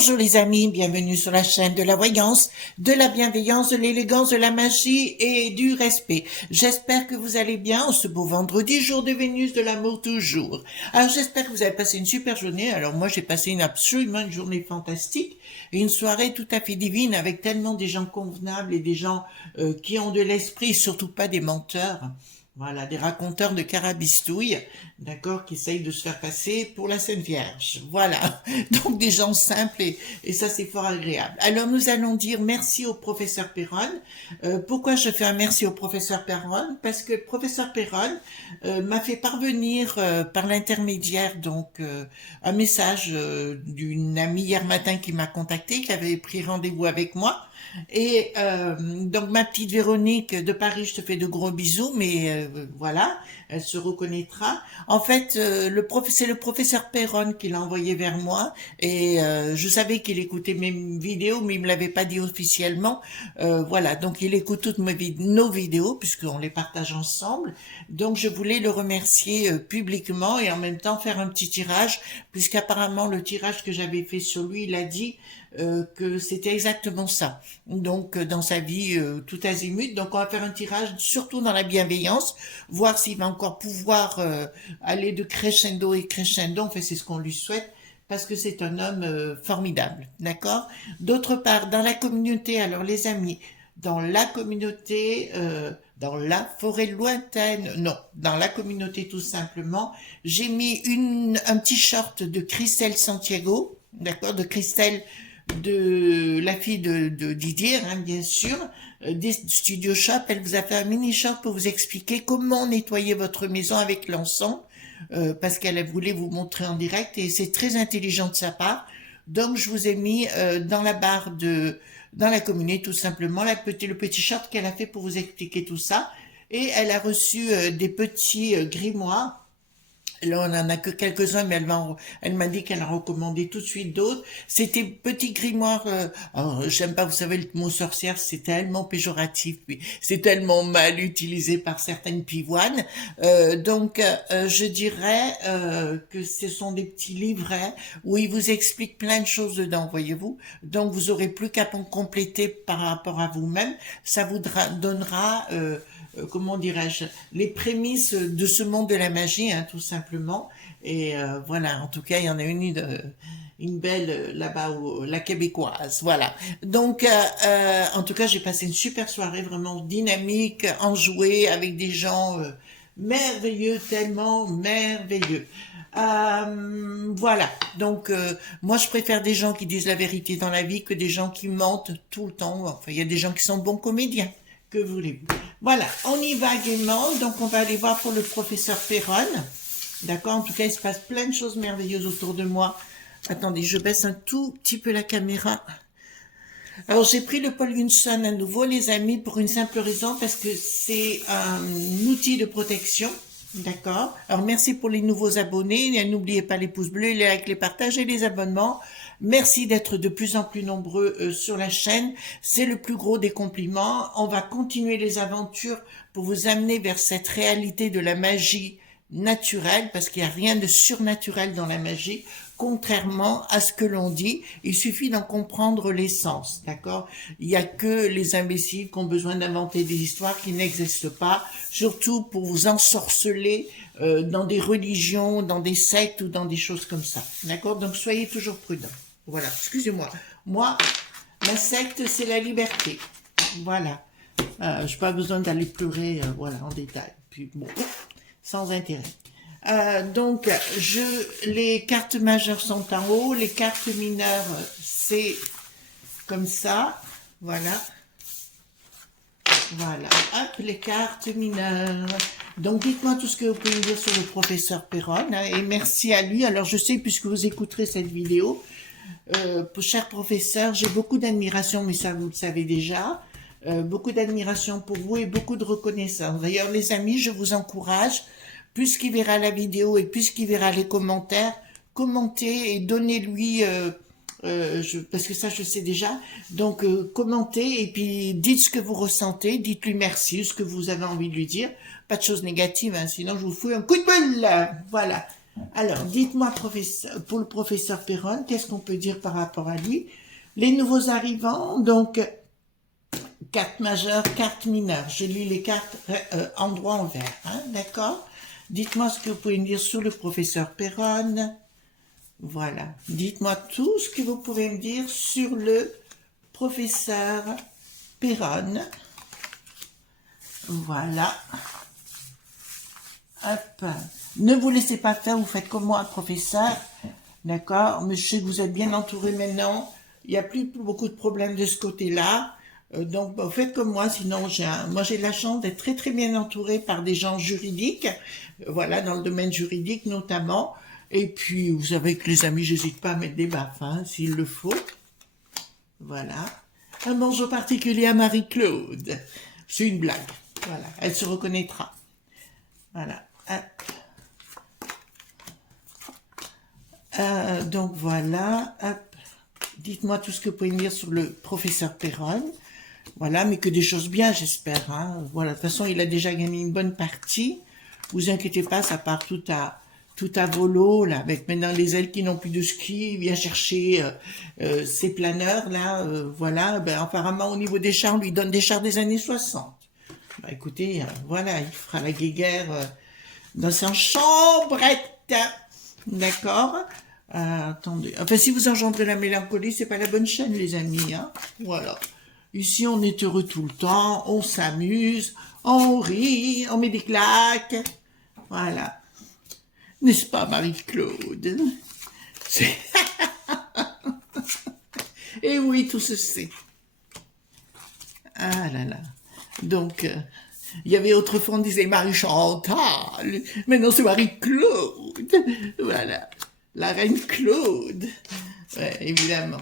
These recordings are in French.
Bonjour les amis, bienvenue sur la chaîne de la voyance, de la bienveillance, de l'élégance, de la magie et du respect. J'espère que vous allez bien en ce beau vendredi, jour de Vénus, de l'amour toujours. Alors j'espère que vous avez passé une super journée. Alors moi j'ai passé absolument une journée fantastique et une soirée tout à fait divine avec tellement des gens convenables et des gens qui ont de l'esprit, surtout pas des menteurs. Voilà, des raconteurs de carabistouilles, d'accord, qui essayent de se faire passer pour la Sainte Vierge. Voilà, donc des gens simples et ça c'est fort agréable. Alors nous allons dire merci au professeur Perron. Pourquoi je fais un merci au professeur Perron? Parce que le professeur Perron m'a fait parvenir par l'intermédiaire un message d'une amie hier matin qui m'a contacté, qui avait pris rendez-vous avec moi. Et donc ma petite Véronique de Paris, je te fais de gros bisous, mais voilà, elle se reconnaîtra. En fait, c'est le professeur Perron qui l'a envoyé vers moi, et je savais qu'il écoutait mes vidéos, mais il me l'avait pas dit officiellement. Voilà, donc il écoute toutes nos vidéos puisqu'on les partage ensemble. Donc je voulais le remercier publiquement et en même temps faire un petit tirage, puisqu'apparemment le tirage que j'avais fait sur lui, il a dit que c'était exactement ça. Donc dans sa vie tout azimut. Donc on va faire un tirage surtout dans la bienveillance, voir s'il va encore pouvoir aller de crescendo et crescendo. Enfin c'est ce qu'on lui souhaite parce que c'est un homme formidable, d'accord. D'autre part, dans la communauté, alors les amis, dans la communauté, dans la forêt lointaine, non, dans la communauté tout simplement, j'ai mis un petit short de Christelle Santiago, d'accord, de Christelle, de la fille de Didier, hein, bien sûr, des Studio Shop. Elle vous a fait un mini short pour vous expliquer comment nettoyer votre maison avec l'encens, parce qu'elle voulait vous montrer en direct et c'est très intelligent de sa part. Donc je vous ai mis dans la barre dans la communauté tout simplement le petit short qu'elle a fait pour vous expliquer tout ça. Et elle a reçu des petits grimoires. Là, on en a que quelques-uns, mais elle m'a dit qu'elle a recommandé tout de suite d'autres. C'était petit grimoire. Alors, j'aime pas, vous savez, le mot sorcière, c'est tellement péjoratif, puis c'est tellement mal utilisé par certaines pivoines. Je dirais que ce sont des petits livrets où ils vous expliquent plein de choses dedans, voyez-vous. Donc, vous aurez plus qu'à compléter par rapport à vous-même. Ça vous donnera comment dirais-je, les prémices de ce monde de la magie, hein, tout simplement. Et voilà, en tout cas, il y en a une belle là-bas, la québécoise, voilà. Donc, en tout cas, j'ai passé une super soirée, vraiment dynamique, enjouée, avec des gens merveilleux, tellement merveilleux. Voilà, donc moi je préfère des gens qui disent la vérité dans la vie que des gens qui mentent tout le temps. Enfin, il y a des gens qui sont bons comédiens. Que voulez-vous? Voilà, on y va gaiement. Donc, on va aller voir pour le professeur Perron. D'accord? En tout cas, il se passe plein de choses merveilleuses autour de moi. Attendez, je baisse un tout petit peu la caméra. Alors, j'ai pris le Paul Hudson à nouveau, les amis, pour une simple raison, parce que c'est un outil de protection. D'accord? Alors, merci pour les nouveaux abonnés. N'oubliez pas les pouces bleus, les likes, les partages et les abonnements. Merci d'être de plus en plus nombreux sur la chaîne. C'est le plus gros des compliments. On va continuer les aventures pour vous amener vers cette réalité de la magie naturelle, parce qu'il n'y a rien de surnaturel dans la magie, contrairement à ce que l'on dit. Il suffit d'en comprendre l'essence, d'accord? Il n'y a que les imbéciles qui ont besoin d'inventer des histoires qui n'existent pas, surtout pour vous ensorceler dans des religions, dans des sectes ou dans des choses comme ça, d'accord? Donc soyez toujours prudents. Voilà, excusez-moi. Moi, ma secte, c'est la liberté. Voilà. Je n'ai pas besoin d'aller pleurer voilà, en détail. Puis bon, sans intérêt. Les cartes majeures sont en haut. Les cartes mineures, c'est comme ça. Voilà. Voilà. Hop, les cartes mineures. Donc, dites-moi tout ce que vous pouvez me dire sur le professeur Perron. Hein, et merci à lui. Alors, je sais, puisque vous écouterez cette vidéo, cher professeur, j'ai beaucoup d'admiration, mais ça vous le savez déjà, beaucoup d'admiration pour vous et beaucoup de reconnaissance. D'ailleurs les amis, je vous encourage, puisqu'il verra la vidéo et puisqu'il verra les commentaires, commentez et donnez-lui, parce que ça je sais déjà, donc commentez et puis dites ce que vous ressentez, dites-lui merci, ce que vous avez envie de lui dire, pas de choses négatives, hein, sinon je vous fous un coup de boule, voilà. Alors, dites-moi, professeur, pour le professeur Perron, qu'est-ce qu'on peut dire par rapport à lui? Les nouveaux arrivants, donc, carte majeure, carte mineure. Je lis les cartes endroit en vert, hein, d'accord? Dites-moi ce que vous pouvez me dire sur le professeur Perron. Voilà. Dites-moi tout ce que vous pouvez me dire sur le professeur Perron. Voilà. Hop. Ne vous laissez pas faire, vous faites comme moi, professeur. D'accord? Mais je sais que vous êtes bien entouré maintenant. Il n'y a plus beaucoup de problèmes de ce côté-là. Donc, bah, faites comme moi, sinon moi j'ai la chance d'être très très bien entouré par des gens juridiques, voilà, dans le domaine juridique notamment. Et puis, vous savez que les amis, j'hésite pas à mettre des baffes, hein, s'il le faut. Voilà. Un bonjour particulier à Marie-Claude. C'est une blague. Voilà, elle se reconnaîtra. Voilà. Donc voilà. Hop. Dites-moi tout ce que vous pouvez me dire sur le professeur Perron. Voilà, mais que des choses bien, j'espère. Hein. Voilà, de toute façon, il a déjà gagné une bonne partie. Vous inquiétez pas, ça part tout à volo, là, avec maintenant les ailes qui n'ont plus de ski. Il vient chercher ses planeurs, là. Voilà, ben, apparemment, au niveau des chars, on lui donne des chars des années 60. Bah, écoutez, voilà, il fera la guéguerre dans sa chambrette. D'accord? Attendez. Enfin, si vous engendrez la mélancolie, c'est pas la bonne chaîne, les amis. Hein. Voilà. Ici, on est heureux tout le temps, on s'amuse, on rit, on met des claques. Voilà. N'est-ce pas, Marie-Claude? Et oui, tout se sait. Ah là là. Donc, il y avait autrefois, on disait Marie-Chantal. Maintenant, c'est Marie-Claude. Voilà. La reine Claude. Ouais, évidemment.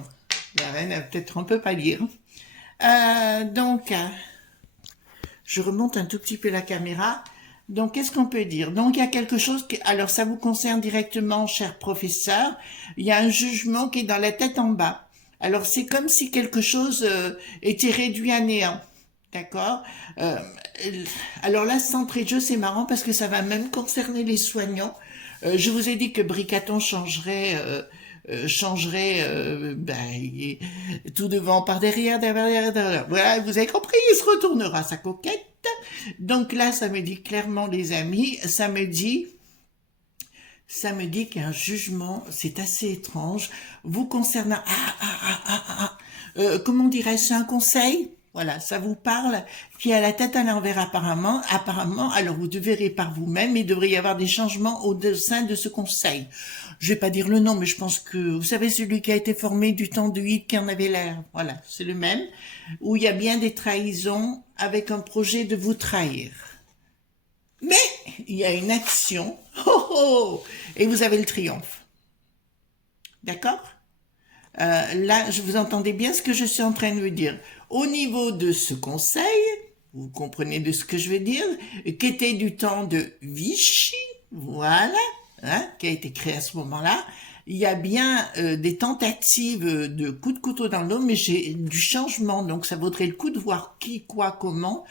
La reine a peut-être un peu pâlir. Donc, je remonte un tout petit peu la caméra. Donc, qu'est-ce qu'on peut dire? Donc, il y a quelque chose qui, alors ça vous concerne directement, cher professeur. Il y a un jugement qui est dans la tête en bas. Alors, c'est comme si quelque chose était réduit à néant. D'accord? Alors là, centré de jeu, c'est marrant parce que ça va même concerner les soignants. Je vous ai dit que Bricaton changerait tout devant par derrière, derrière. Voilà, vous avez compris, il se retournera sa coquette. Donc là, ça me dit clairement, les amis, ça me dit qu'un jugement, c'est assez étrange, vous concernant, comment dirais-je, c'est un conseil? Voilà, ça vous parle, qui a la tête à l'envers apparemment, alors vous verrez par vous-même, il devrait y avoir des changements au sein de ce conseil. Je vais pas dire le nom, mais je pense que, vous savez, celui qui a été formé du temps de Hitler qui en avait l'air, voilà, c'est le même, où il y a bien des trahisons avec un projet de vous trahir. Mais, il y a une action, et vous avez le triomphe. D'accord? Là, vous entendez bien ce que je suis en train de vous dire. Au niveau de ce conseil, vous comprenez de ce que je veux dire, qui était du temps de Vichy, voilà, hein, qui a été créé à ce moment-là, il y a bien des tentatives de coups de couteau dans l'eau, mais j'ai du changement, donc ça vaudrait le coup de voir qui, quoi, comment,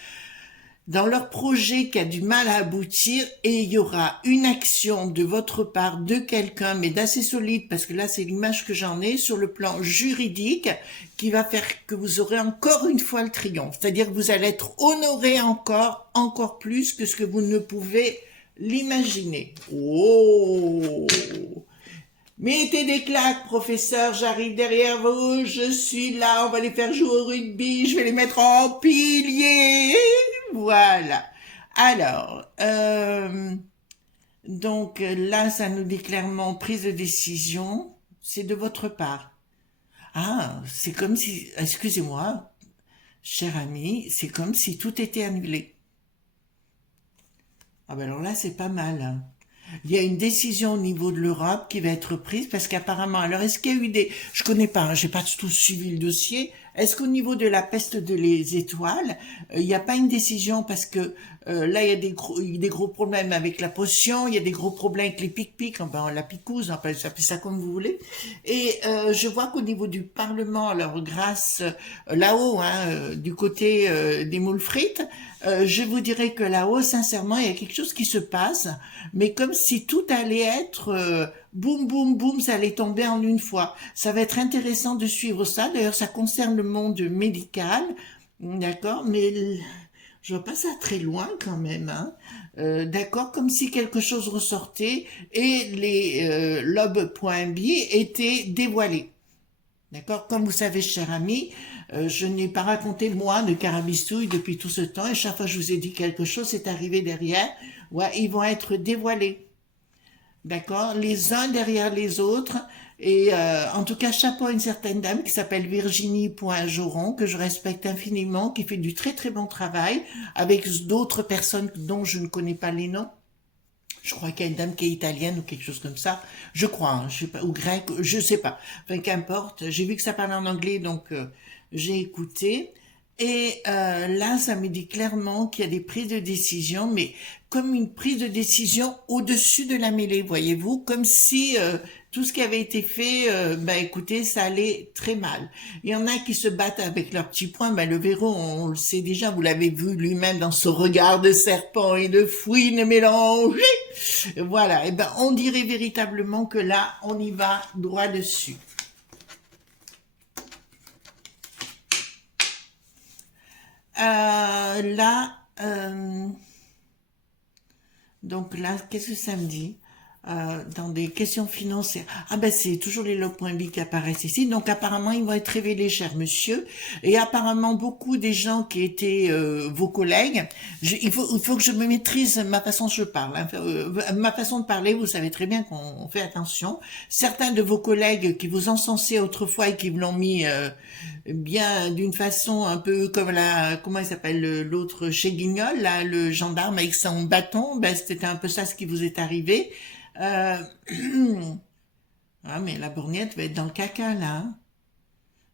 dans leur projet qui a du mal à aboutir, et il y aura une action de votre part de quelqu'un, mais d'assez solide, parce que là c'est l'image que j'en ai sur le plan juridique, qui va faire que vous aurez encore une fois le triomphe. C'est-à-dire que vous allez être honoré encore plus que ce que vous ne pouvez l'imaginer. Oh! Mettez des claques, professeur, j'arrive derrière vous, je suis là, on va les faire jouer au rugby, je vais les mettre en pilier. Voilà. Alors, donc là, ça nous dit clairement prise de décision, c'est de votre part. Ah, c'est comme si, excusez-moi, cher ami, c'est comme si tout était annulé. Ah ben alors là, c'est pas mal. Hein. Il y a une décision au niveau de l'Europe qui va être prise parce qu'apparemment, alors est-ce qu'il y a eu je connais pas, hein, j'ai pas tout suivi le dossier, Est-ce qu'au niveau de la peste de les étoiles, il n'y a pas une décision parce que là, il y a des gros problèmes avec la potion, il y a des gros problèmes avec les pic-pic, enfin, la picouse, enfin, appelez ça comme vous voulez. Et je vois qu'au niveau du Parlement, alors grâce là-haut, hein, du côté des moules frites, je vous dirais que là-haut, sincèrement, il y a quelque chose qui se passe, mais comme si tout allait être boum, boum, boum, ça allait tomber en une fois. Ça va être intéressant de suivre ça. D'ailleurs, ça concerne le monde médical, d'accord, mais je vois pas ça très loin quand même, hein. D'accord, comme si quelque chose ressortait et les lobes.b étaient dévoilés. D'accord? Comme vous savez, cher ami, je n'ai pas raconté moi de carabistouille depuis tout ce temps et chaque fois que je vous ai dit quelque chose, c'est arrivé derrière. Ouais, ils vont être dévoilés. D'accord? Les uns derrière les autres. Et en tout cas, chapeau à une certaine dame qui s'appelle Virginie.Joron, que je respecte infiniment, qui fait du très très bon travail avec d'autres personnes dont je ne connais pas les noms. Je crois qu'il y a une dame qui est italienne ou quelque chose comme ça. Je crois, hein, je sais pas, ou grec, je sais pas. Enfin, qu'importe. J'ai vu que ça parlait en anglais, donc j'ai écouté. Et là, ça me dit clairement qu'il y a des prises de décision, mais comme une prise de décision au-dessus de la mêlée, voyez-vous, comme si tout ce qui avait été fait, bah écoutez, ça allait très mal. Il y en a qui se battent avec leurs petits poings, bah le verrou, on le sait déjà, vous l'avez vu lui-même dans ce regard de serpent et de fouine mélangée. Voilà, et ben on dirait véritablement que là, on y va droit dessus. Là, donc là, qu'est-ce que ça me dit? Dans des questions financières. Ah ben c'est toujours les logs.b qui apparaissent ici. Donc apparemment ils vont être révélés, cher monsieur. Et apparemment beaucoup des gens qui étaient vos collègues. Il faut que je me maîtrise ma façon dont je parle. Hein. Ma façon de parler, vous savez très bien qu'on fait attention. Certains de vos collègues qui vous encensaient autrefois et qui vous l'ont mis bien d'une façon un peu comme comment il s'appelle l'autre chez Guignol, là, le gendarme avec son bâton, ben c'était un peu ça ce qui vous est arrivé. Euh, ah, mais la borgnette va être dans le caca, là. Hein.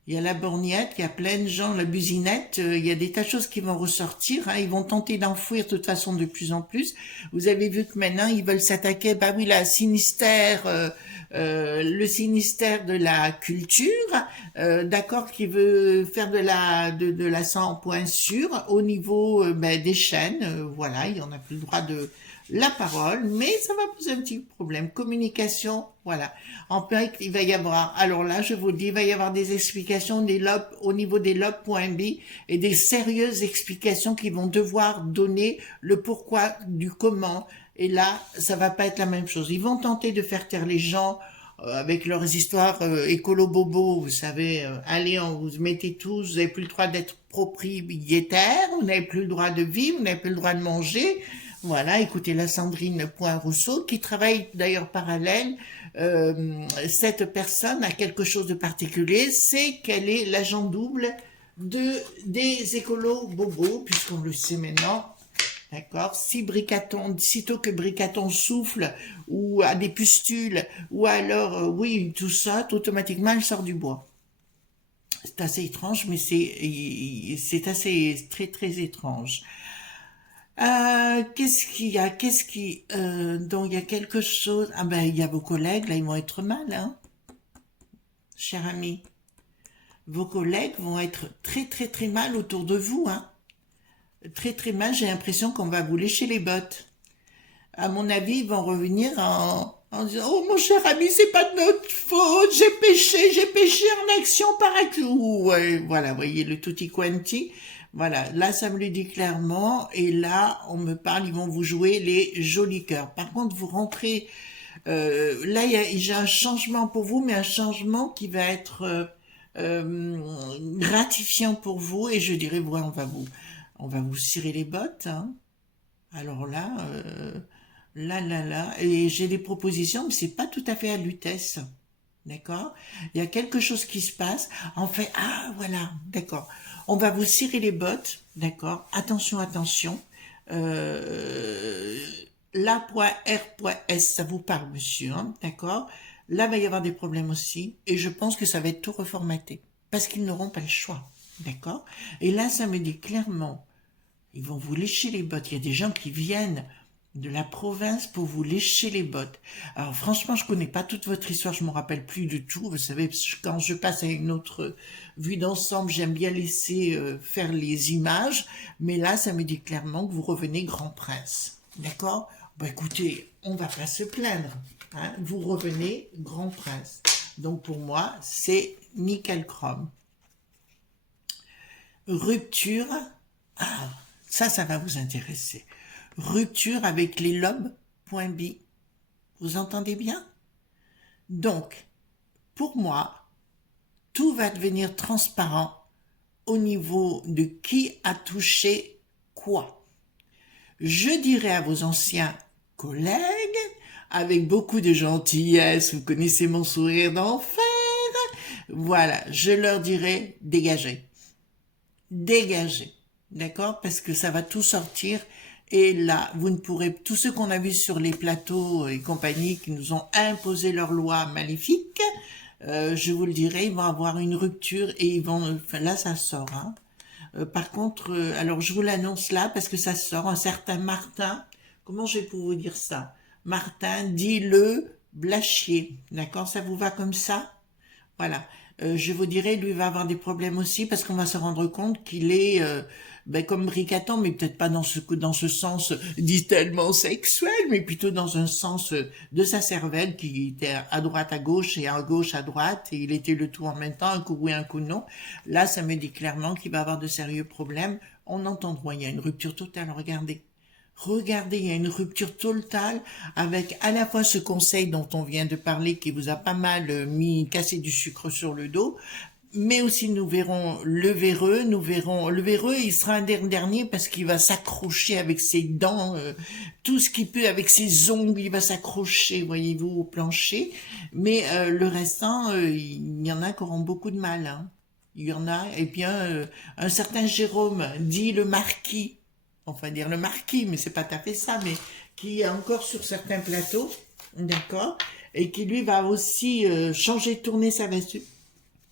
Il y a la borgnette, il y a plein de gens, la businette, il y a des tas de choses qui vont ressortir. Hein, ils vont tenter d'enfouir de toute façon de plus en plus. Vous avez vu que maintenant, ils veulent s'attaquer, bah oui, le Sinistère de la culture, d'accord, qui veut faire de la 100 point sûr au niveau ben, des chaînes. Voilà, il n'y en a plus le droit de la parole, mais ça va poser un petit problème. Communication, voilà. En plein, il va y avoir, alors là, je vous dis, il va y avoir des explications au niveau des lobes.b et des sérieuses explications qui vont devoir donner le pourquoi du comment. Et là, ça va pas être la même chose. Ils vont tenter de faire taire les gens avec leurs histoires écolo-bobo, vous savez, allez, on vous mettez tous, vous n'avez plus le droit d'être propriétaire, vous n'avez plus le droit de vivre, vous n'avez plus le droit de manger. Voilà, écoutez la Sandrine Rousseau, qui travaille d'ailleurs parallèle. Cette personne a quelque chose de particulier, c'est qu'elle est l'agent double des écolos bobos, puisqu'on le sait maintenant. D'accord. Sitôt que Bricaton souffle ou a des pustules ou alors oui tout ça, automatiquement elle sort du bois. C'est assez étrange, mais c'est assez très très étrange. Qu'est-ce qu'il y a? Donc il y a quelque chose. Ah ben il y a vos collègues là, ils vont être mal, hein, cher ami. Vos collègues vont être très très très mal autour de vous, hein. Très très mal. J'ai l'impression qu'on va vous lécher les bottes. À mon avis, ils vont revenir en disant oh mon cher ami, c'est pas de notre faute, j'ai péché en action par action. Ouais, voilà, voyez le tutti quanti. Voilà, là ça me le dit clairement, et là on me parle, ils vont vous jouer les jolis cœurs. Par contre, vous rentrez, là j'ai un changement pour vous, mais un changement qui va être gratifiant pour vous, et je dirais, ouais, on va vous cirer les bottes, hein. Alors là, là, et j'ai des propositions, mais c'est pas tout à fait à Lutèce. D'accord? Il y a quelque chose qui se passe. En fait, ah, voilà, d'accord. On va vous cirer les bottes, d'accord? Attention, attention. La.R.S, ça vous parle, monsieur, hein, d'accord? Là, il va y avoir des problèmes aussi, et je pense que ça va être tout reformaté. parce qu'ils n'auront pas le choix, d'accord? Et là, ça me dit clairement, ils vont vous lécher les bottes. Il y a des gens qui viennent de la province pour vous lécher les bottes. Alors franchement, je connais pas toute votre histoire, je me rappelle plus du tout. Vous savez, quand je passe à une autre vue d'ensemble, j'aime bien laisser faire les images, mais là, ça me dit clairement que vous revenez grand prince, d'accord? Bah écoutez, on va pas se plaindre, hein? Vous revenez grand prince. Donc pour moi, c'est nickel chrome. Rupture, ah, ça va vous intéresser. Rupture avec les lobes, point B. Vous entendez bien? Donc, pour moi, tout va devenir transparent au niveau de qui a touché quoi. Je dirais à vos anciens collègues, avec beaucoup de gentillesse, vous connaissez mon sourire d'enfer, voilà, je leur dirais dégagez. Dégagez, d'accord? Parce que ça va tout sortir. Et là, vous ne pourrez, tous ceux qu'on a vus sur les plateaux et compagnie qui nous ont imposé leurs lois maléfiques, je vous le dirai, ils vont avoir une rupture et ils vont, enfin, là ça sort, hein. Par contre, alors je vous l'annonce là parce que ça sort, un certain Martin, comment je vais pour vous dire ça? Martin dit le Blachier, d'accord? Ça vous va comme ça? Voilà. Je vous dirai, lui va avoir des problèmes aussi parce qu'on va se rendre compte qu'il est comme Bricatan, mais peut-être pas dans ce sens dit tellement sexuel, mais plutôt dans un sens de sa cervelle qui était à droite à gauche et à gauche à droite et il était le tout en même temps, un coup oui, un coup non. Là, ça me dit clairement qu'il va avoir de sérieux problèmes. On entend droit, il y a une rupture totale, regardez. Regardez, il y a une rupture totale avec à la fois ce conseil dont on vient de parler qui vous a pas mal cassé du sucre sur le dos, mais aussi nous verrons le véreux, le véreux, il sera un dernier parce qu'il va s'accrocher avec ses dents, tout ce qu'il peut avec ses ongles, il va s'accrocher, voyez-vous, au plancher, mais le restant, il y en a qui auront beaucoup de mal, hein. Il y en a, et bien, un certain Jérôme, dit le marquis, enfin dire le marquis, mais c'est pas tout à fait ça, mais qui est encore sur certains plateaux, d'accord, et qui lui va aussi changer, tourner sa veste.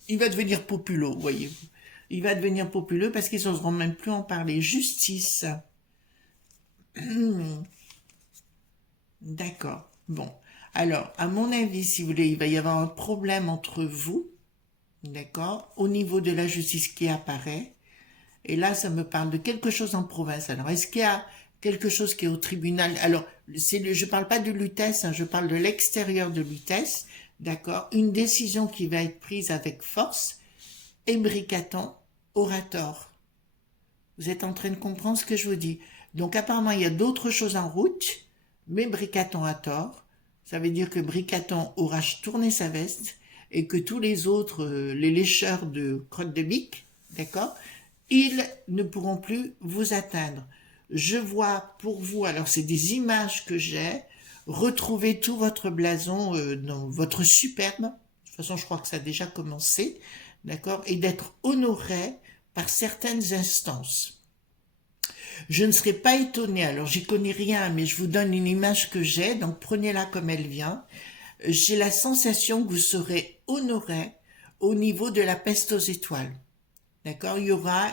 Il va devenir populeux, voyez-vous. Il va devenir populeux parce qu'ils n'oseront même plus en parler. Justice. D'accord. Bon. Alors, à mon avis, si vous voulez, il va y avoir un problème entre vous, d'accord, au niveau de la justice qui apparaît. Et là, ça me parle de quelque chose en province. Alors, est-ce qu'il y a quelque chose qui est au tribunal? Alors, je parle pas de Lutèce, hein, je parle de l'extérieur de Lutèce, d'accord? Une décision qui va être prise avec force, et Bricatan aura tort. Vous êtes en train de comprendre ce que je vous dis. Donc, apparemment, il y a d'autres choses en route, mais Bricatan a tort. Ça veut dire que Bricatan aura tourné sa veste et que tous les autres, les lécheurs de crotte de bique, d'accord, ils ne pourront plus vous atteindre. Je vois pour vous, alors c'est des images que j'ai, retrouver tout votre blason dans votre superbe, de toute façon je crois que ça a déjà commencé, d'accord, et d'être honoré par certaines instances. Je ne serais pas étonnée, alors j'y connais rien, mais je vous donne une image que j'ai, donc prenez-la comme elle vient. J'ai la sensation que vous serez honoré au niveau de la peste aux étoiles. D'accord? Il y aura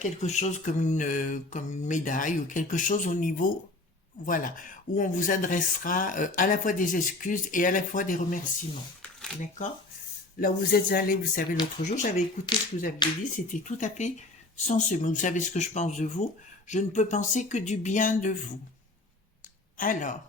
quelque chose comme une médaille ou quelque chose au niveau, voilà, où on vous adressera à la fois des excuses et à la fois des remerciements. D'accord? Là où vous êtes allé, vous savez, l'autre jour, j'avais écouté ce que vous aviez dit, c'était tout à fait sensé. Mais vous savez ce que je pense de vous? Je ne peux penser que du bien de vous. Alors,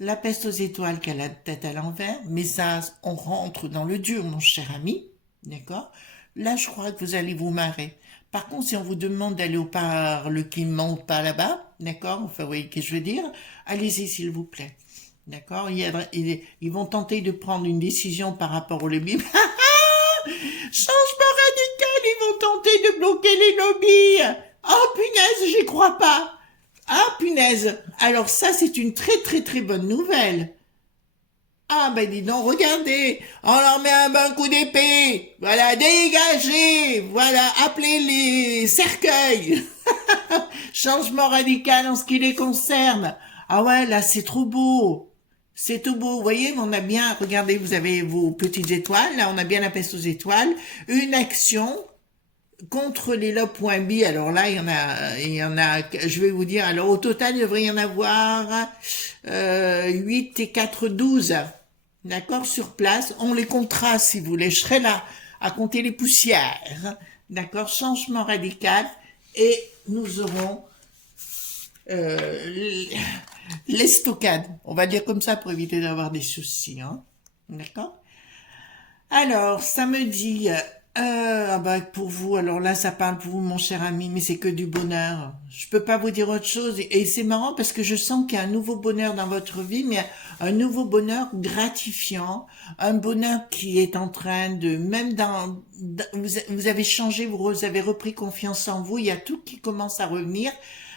la peste aux étoiles qui a la tête à l'envers, mais ça, on rentre dans le dur, mon cher ami. D'accord? Là, je crois que vous allez vous marrer. Par contre, si on vous demande d'aller au parle qui monte pas là-bas, d'accord? Enfin, vous voyez ce que je veux dire? Allez-y, s'il vous plaît. D'accord? Ils vont tenter de prendre une décision par rapport aux lobbies. Changement radical, ils vont tenter de bloquer les lobbies. Oh, punaise, j'y crois pas. Ah, punaise. Alors ça, c'est une très, très, très bonne nouvelle. Ah, ben dis donc, regardez, on leur met un bon coup d'épée. Voilà, dégagez. Voilà, appelez les cercueils. Changement radical en ce qui les concerne. Ah ouais, là, c'est trop beau. C'est tout beau, vous voyez, on a bien, regardez, vous avez vos petites étoiles, là on a bien la peste aux étoiles, une action contre les lobes.b, alors là il y en a, je vais vous dire, alors au total il devrait y en avoir 8 et 4, 12, d'accord, sur place, on les comptera si vous voulez, je serai là à compter les poussières, d'accord, changement radical, et nous aurons euh, l'estocade, on va dire comme ça pour éviter d'avoir des soucis, hein. D'accord? Alors, samedi, ah bah pour vous, alors là ça parle pour vous mon cher ami, mais c'est que du bonheur. Je peux pas vous dire autre chose et c'est marrant parce que je sens qu'il y a un nouveau bonheur dans votre vie, mais un nouveau bonheur gratifiant, un bonheur qui est en train de, même vous avez changé, vous avez repris confiance en vous, il y a tout qui commence à revenir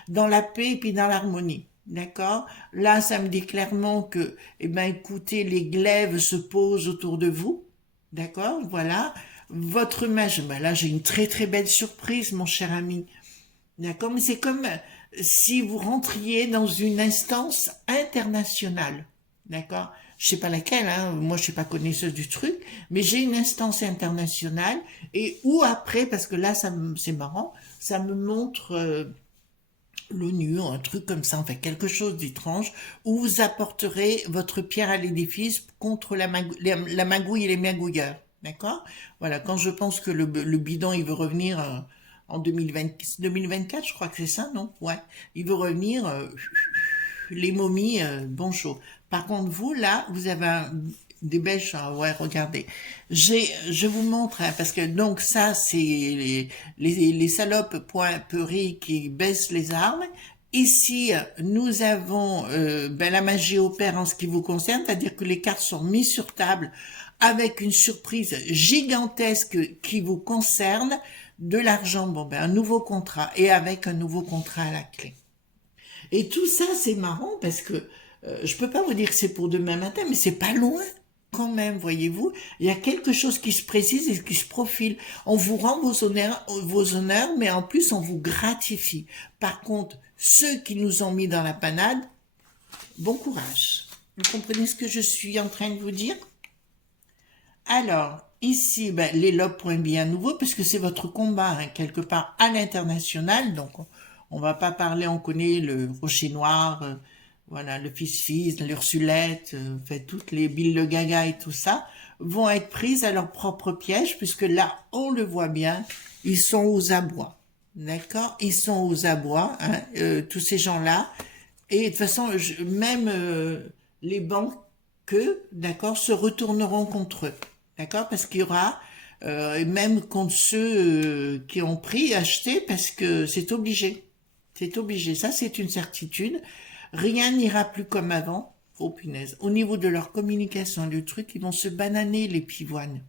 dans la paix et puis dans l'harmonie. D'accord? Là, ça me dit clairement que, eh ben, écoutez, les glaives se posent autour de vous. D'accord? Voilà. Votre mage, ben là, j'ai une très très belle surprise, mon cher ami. D'accord? Mais c'est comme si vous rentriez dans une instance internationale. D'accord? Je sais pas laquelle, hein. Moi, je suis pas connaisseuse du truc, mais j'ai une instance internationale et ou après, parce que là, c'est marrant, ça me montre, l'ONU, un truc comme ça, enfin quelque chose d'étrange, où vous apporterez votre pierre à l'édifice contre la magouille et les magouilleurs. D'accord? Voilà, quand je pense que le bidon, il veut revenir en 2024, je crois que c'est ça, non? Ouais, il veut revenir, les momies, bonjour. Par contre, vous, là, vous avez des bêches, hein, ouais, regardez. Je vous montre, hein, parce que donc ça, c'est les salopes point peuries qui baissent les armes. Ici, nous avons ben, la magie opère en ce qui vous concerne, c'est-à-dire que les cartes sont mises sur table avec une surprise gigantesque qui vous concerne, de l'argent, bon ben un nouveau contrat et avec un nouveau contrat à la clé. Et tout ça, c'est marrant parce que je peux pas vous dire que c'est pour demain matin, mais c'est pas loin quand même, voyez-vous. Il y a quelque chose qui se précise et qui se profile. On vous rend vos honneurs, mais en plus on vous gratifie. Par contre, ceux qui nous ont mis dans la panade, bon courage. Vous comprenez ce que je suis en train de vous dire? Alors, ici, ben, les lobes.b à nouveau, puisque c'est votre combat, hein, quelque part à l'international, donc on va pas parler, on connaît le Rocher Noir, voilà, le Fils, l'Ursulette, fait toutes les Bill le Gaga et tout ça, vont être prises à leur propre piège, puisque là, on le voit bien, ils sont aux abois. D'accord? Ils sont aux abois, hein, tous ces gens-là. Et de toute façon, même les banques, d'accord, se retourneront contre eux. D'accord? Parce qu'il y aura, même contre ceux qui ont pris, acheté, parce que c'est obligé. C'est obligé. Ça, c'est une certitude. Rien n'ira plus comme avant. Oh punaise. Au niveau de leur communication, le truc, ils vont se bananer, les pivoines.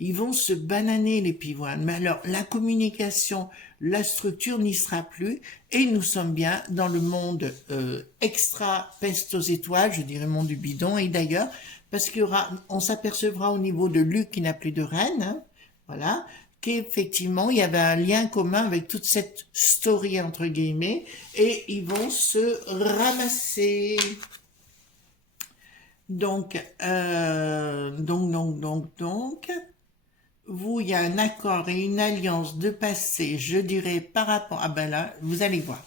Ils vont se bananer, les pivoines. Mais alors, la communication, la structure n'y sera plus. Et nous sommes bien dans le monde extra peste aux étoiles, je dirais monde du bidon. Et d'ailleurs, parce qu'il y aura, on s'apercevra au niveau de Luc qui n'a plus de reine, hein, voilà, qu'effectivement, il y avait un lien commun avec toute cette story, entre guillemets, et ils vont se ramasser. Donc, vous, il y a un accord et une alliance de passé, je dirais, par rapport, ah ben là, vous allez voir.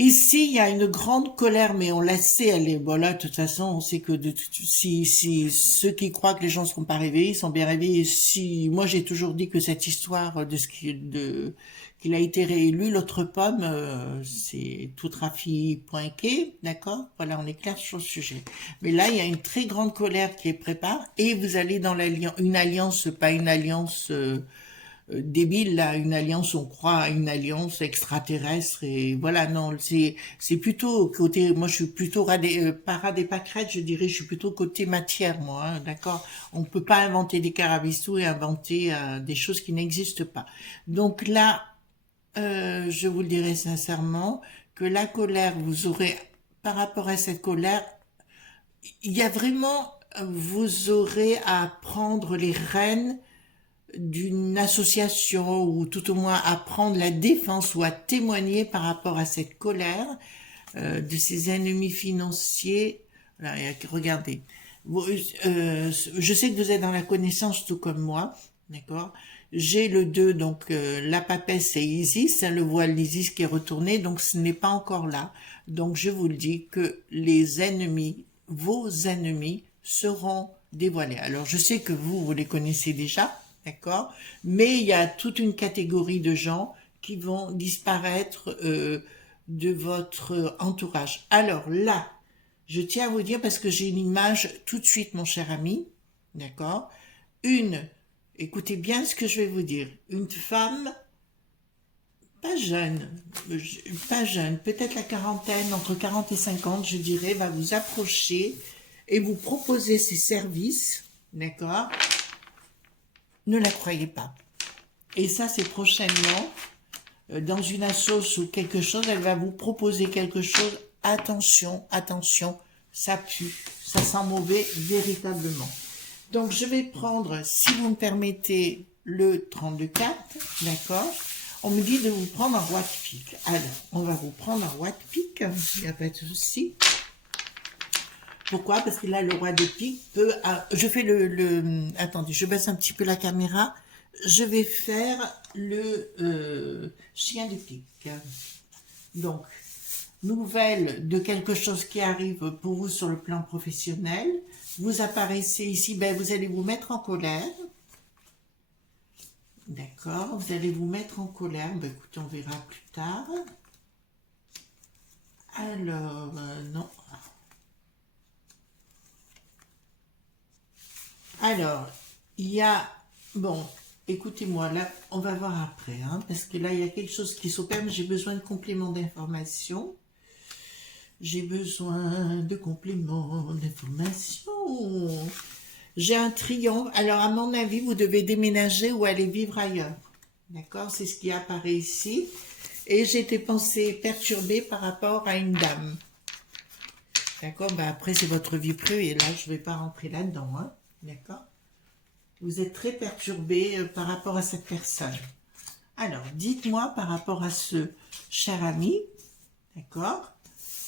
Ici, il y a une grande colère, mais on la sait, elle est, bon là, de toute façon, on sait que si ceux qui croient que les gens ne seront pas réveillés, sont bien réveillés. Si, moi, j'ai toujours dit que cette histoire qu'il a été réélu, l'autre pomme, c'est tout trafi.k, d'accord? Voilà, on est clair sur le sujet. Mais là, il y a une très grande colère qui est préparée, et vous allez dans une alliance, pas une alliance, débile là, une alliance, on croit à une alliance extraterrestre et voilà, non, c'est plutôt côté, moi je suis plutôt pas rad et pâquerette, je dirais, je suis plutôt côté matière, moi, hein, d'accord, on peut pas inventer des carabistous et inventer des choses qui n'existent pas. Donc là, je vous le dirai sincèrement que la colère, vous aurez par rapport à cette colère, il y a vraiment, vous aurez à prendre les rênes d'une association ou tout au moins à prendre la défense ou à témoigner par rapport à cette colère de ces ennemis financiers Là, regardez. Je sais que vous êtes dans la connaissance tout comme moi, d'accord? J'ai le 2, donc la papesse c'est Isis, hein, le voile d'Isis qui est retourné, donc ce n'est pas encore là. Donc je vous le dis que les ennemis, vos ennemis, seront dévoilés. Alors je sais que vous les connaissez déjà, d'accord? Mais il y a toute une catégorie de gens qui vont disparaître de votre entourage. Alors là, je tiens à vous dire, parce que j'ai une image tout de suite, mon cher ami, d'accord? Écoutez bien ce que je vais vous dire, une femme pas jeune, pas jeune, peut-être la quarantaine, entre 40 et 50, je dirais, va vous approcher et vous proposer ses services, d'accord? Ne la croyez pas. Et ça, c'est prochainement, dans une assoce ou quelque chose, elle va vous proposer quelque chose. Attention, attention, ça pue, ça sent mauvais véritablement. Donc je vais prendre, si vous me permettez, le 32-4, d'accord? On me dit de vous prendre un roi de pique. Alors, on va vous prendre un roi de pique, il n'y a pas de souci. Pourquoi? Parce que là, le roi de pique peut... je fais attendez, je baisse un petit peu la caméra. Je vais faire le chien de pique. Donc, nouvelle de quelque chose qui arrive pour vous sur le plan professionnel. Vous apparaissez ici, ben vous allez vous mettre en colère. D'accord, vous allez vous mettre en colère. Ben écoutez, on verra plus tard. Alors, non. Alors, il y a... Bon, écoutez-moi, là, on va voir après, hein, parce que là, il y a quelque chose qui s'opère, mais j'ai besoin de compléments d'information. J'ai besoin de compléments d'information. J'ai un triomphe. Alors, à mon avis, vous devez déménager ou aller vivre ailleurs. D'accord? C'est ce qui apparaît ici. Et j'ai été pensée perturbée par rapport à une dame. D'accord? Ben après, c'est votre vie privée. Et là, je ne vais pas rentrer là-dedans. Hein? D'accord? Vous êtes très perturbé par rapport à cette personne. Alors, dites-moi par rapport à ce cher ami. D'accord?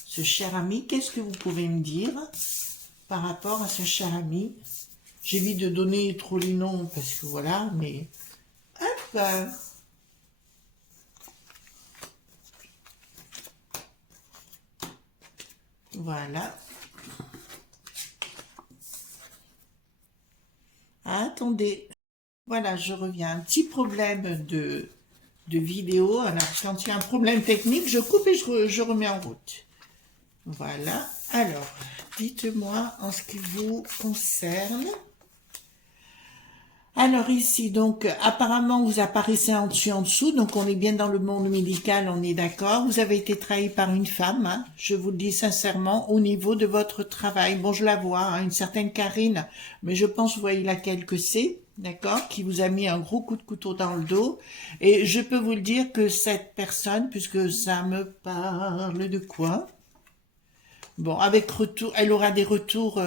Ce cher ami, qu'est-ce que vous pouvez me dire par rapport à ce cher ami? J'évite de donner trop les noms parce que voilà, mais... Hop! Voilà. Attendez. Voilà, je reviens. Un petit problème de vidéo. Alors, quand il y a un problème technique, je coupe et je remets en route. Voilà. Alors, dites-moi en ce qui vous concerne. Alors ici, donc, apparemment, vous apparaissez en dessous, donc on est bien dans le monde médical, on est d'accord. Vous avez été trahi par une femme, hein, je vous le dis sincèrement, au niveau de votre travail. Bon, je la vois, hein, une certaine Karine, mais je pense, vous voyez laquelle que c'est, d'accord, qui vous a mis un gros coup de couteau dans le dos. Et je peux vous le dire que cette personne, puisque ça me parle de quoi? Bon, avec retour, elle aura des retours,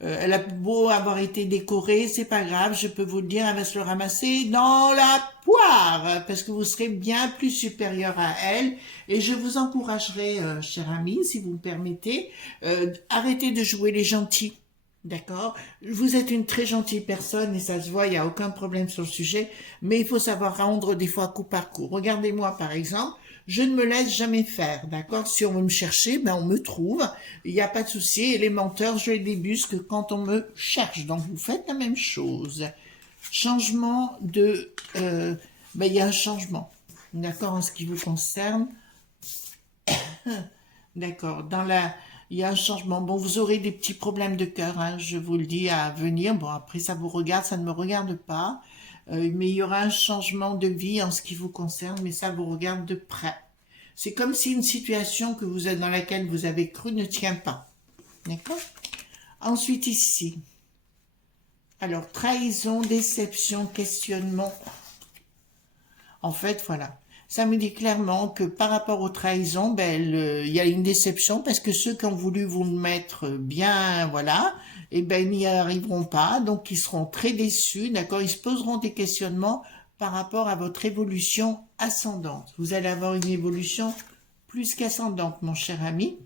elle a beau avoir été décorée, c'est pas grave, je peux vous le dire, elle va se le ramasser dans la poire, parce que vous serez bien plus supérieur à elle, et je vous encouragerai, cher ami, si vous me permettez, arrêtez de jouer les gentils. D'accord? Vous êtes une très gentille personne et ça se voit, il n'y a aucun problème sur le sujet, mais il faut savoir rendre des fois coup par coup. Regardez-moi par exemple, je ne me laisse jamais faire, d'accord? Si on veut me chercher, ben on me trouve, il n'y a pas de souci, et les menteurs, je les débusque quand on me cherche, donc vous faites la même chose. Changement de... ben il y a un changement, d'accord, en ce qui vous concerne. D'accord, il y a un changement. Bon, vous aurez des petits problèmes de cœur, hein, je vous le dis, à venir. Bon, après, ça vous regarde, ça ne me regarde pas. Mais il y aura un changement de vie en ce qui vous concerne, mais ça vous regarde de près. C'est comme si une situation que vous êtes dans laquelle vous avez cru ne tient pas. D'accord? Ensuite, ici. Alors, trahison, déception, questionnement. En fait, voilà. Ça me dit clairement que par rapport aux trahisons, ben, il y a une déception parce que ceux qui ont voulu vous le mettre bien, voilà, et ben, ils n'y arriveront pas, donc ils seront très déçus, d'accord? Ils se poseront des questionnements par rapport à votre évolution ascendante. Vous allez avoir une évolution plus qu'ascendante, mon cher ami.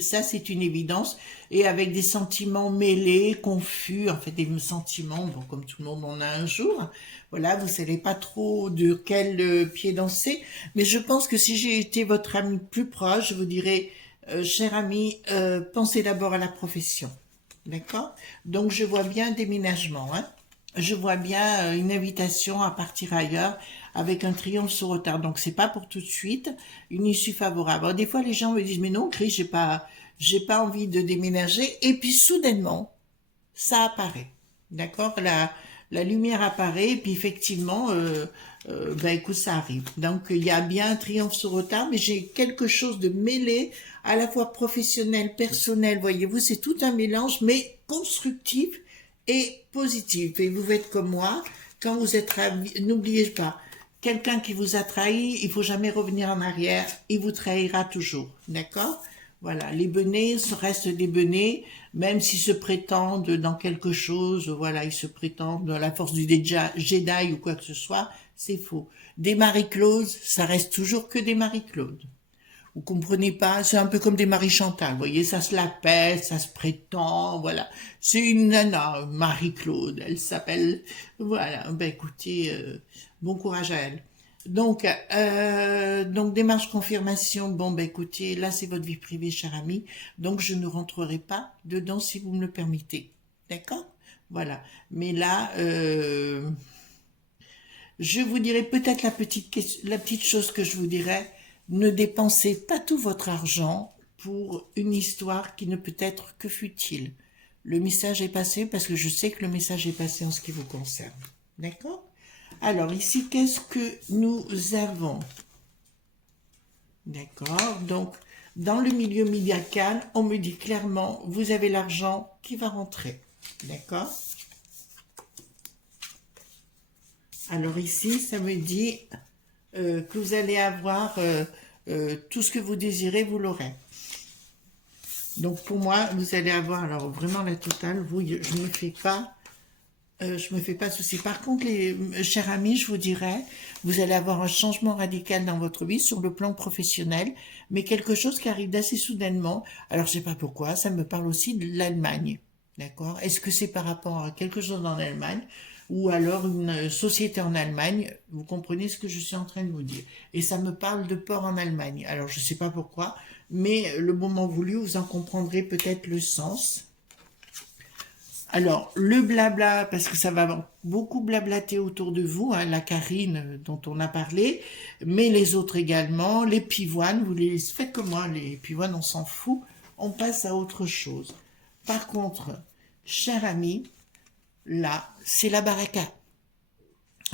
Ça, c'est une évidence. Et avec des sentiments mêlés, confus, en fait, des sentiments, bon, comme tout le monde en a un jour. Voilà, vous savez pas trop de quel pied danser. Mais je pense que si j'ai été votre ami plus proche, je vous dirais, cher ami, pensez d'abord à la profession. D'accord? Donc, je vois bien un déménagement, hein. Je vois bien une invitation à partir ailleurs avec un triomphe sur retard. Donc c'est pas pour tout de suite une issue favorable. Alors, des fois les gens me disent mais non Chris, j'ai pas envie de déménager et puis soudainement ça apparaît. D'accord? La lumière apparaît et puis effectivement ben écoute ça arrive. Donc il y a bien un triomphe sur retard mais j'ai quelque chose de mêlé à la fois professionnel, personnel, voyez-vous, c'est tout un mélange mais constructif et positif. Et vous faites comme moi, quand vous êtes ravi, n'oubliez pas, quelqu'un qui vous a trahi, il faut jamais revenir en arrière, il vous trahira toujours, d'accord? Voilà, les benets restent des benets, même s'ils se prétendent dans quelque chose, voilà, ils se prétendent dans la force du Jedi ou quoi que ce soit, c'est faux. Des Marie-Claude, ça reste toujours que des Marie-Claude. Vous comprenez pas? C'est un peu comme des Marie Chantal, vous voyez, ça se la pète, ça se prétend, voilà. C'est une nana, Marie-Claude, elle s'appelle, voilà. Ben écoutez, bon courage à elle. Donc démarche confirmation. Bon ben écoutez, là c'est votre vie privée, cher ami. Donc je ne rentrerai pas dedans si vous me le permettez, d'accord? Voilà. Mais là, je vous dirais peut-être la petite chose que je vous dirais. Ne dépensez pas tout votre argent pour une histoire qui ne peut être que futile. Le message est passé parce que je sais que le message est passé en ce qui vous concerne. D'accord? Alors ici, qu'est-ce que nous avons? D'accord? Donc, dans le milieu médical, on me dit clairement, vous avez l'argent qui va rentrer. D'accord? Alors ici, ça me dit que vous allez avoir tout ce que vous désirez, vous l'aurez. Donc pour moi, vous allez avoir alors vraiment la totale. Je me fais pas de soucis. Par contre, les chers amis, je vous dirais, vous allez avoir un changement radical dans votre vie sur le plan professionnel, mais quelque chose qui arrive d'assez soudainement. Alors je sais pas pourquoi, ça me parle aussi de l'Allemagne. D'accord? Est-ce que c'est par rapport à quelque chose en Allemagne ou alors une société en Allemagne? Vous comprenez ce que je suis en train de vous dire. Et ça me parle de port en Allemagne. Alors je sais pas pourquoi, mais le moment voulu, vous en comprendrez peut-être le sens. Alors, le blabla, parce que ça va beaucoup blablater autour de vous, hein, la Karine dont on a parlé, mais les autres également, les pivoines, vous les faites comme moi, les pivoines, on s'en fout, on passe à autre chose. Par contre, cher ami, là, c'est la baraka.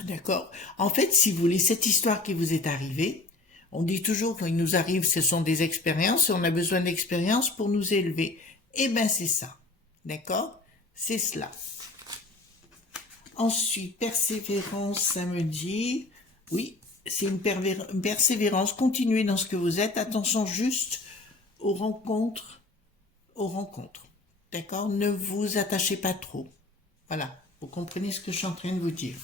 D'accord? En fait, si vous voulez, cette histoire qui vous est arrivée, on dit toujours quand il nous arrive, ce sont des expériences, et on a besoin d'expériences pour nous élever. Eh ben, c'est ça. D'accord? C'est cela. Ensuite, persévérance, ça me dit, oui, c'est une persévérance, continuez dans ce que vous êtes, attention juste aux rencontres, d'accord? Ne vous attachez pas trop, voilà, vous comprenez ce que je suis en train de vous dire.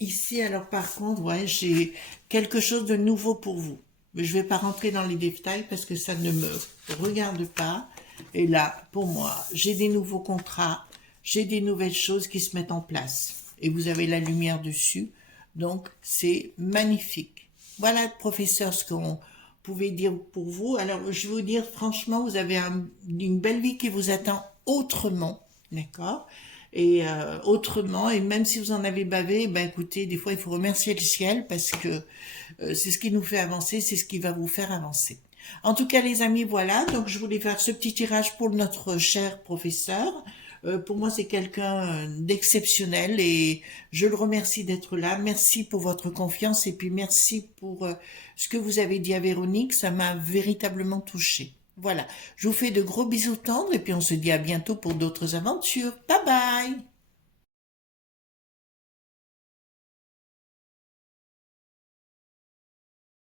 Ici, alors par contre, ouais, j'ai quelque chose de nouveau pour vous, mais je ne vais pas rentrer dans les détails parce que ça ne me regarde pas. Et là, pour moi, j'ai des nouveaux contrats, j'ai des nouvelles choses qui se mettent en place. Et vous avez la lumière dessus, donc c'est magnifique. Voilà, professeur, ce qu'on pouvait dire pour vous. Alors, je vais vous dire, franchement, vous avez une belle vie qui vous attend autrement, d'accord? Et autrement, et même si vous en avez bavé, ben écoutez, des fois, il faut remercier le ciel parce que c'est ce qui nous fait avancer, c'est ce qui va vous faire avancer. En tout cas, les amis, voilà. Donc, je voulais faire ce petit tirage pour notre cher professeur. Pour moi, c'est quelqu'un d'exceptionnel et je le remercie d'être là. Merci pour votre confiance et puis merci pour ce que vous avez dit à Véronique. Ça m'a véritablement touchée. Voilà. Je vous fais de gros bisous tendres et puis on se dit à bientôt pour d'autres aventures. Bye bye!